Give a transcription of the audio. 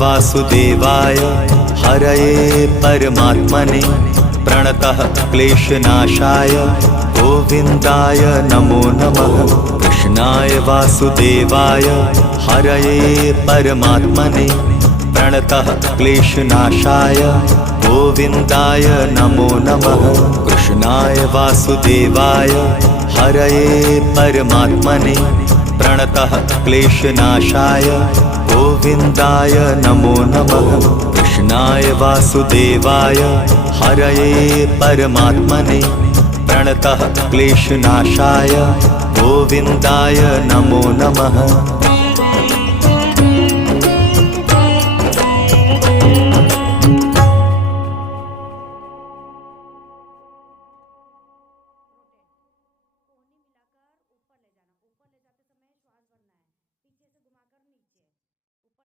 वासुदेवाय हरये परमात्मने प्रणतः क्लेशनाशाय गोविन्दाय नमो नमः। कृष्णाय वासुदेवाय हरये परमात्मने प्रणतः क्लेशनाशाय गोविन्दाय नमो नमः। कृष्णाय वासुदेवाय हरये परमात्मने प्रणतः क्लेशनाशाय गोविन्दाय नमो नमः। कृष्णाय वासुदेवाय हरये परमात्मने प्रणतः क्लेशनाशाय गोविन्दाय नमो नमः।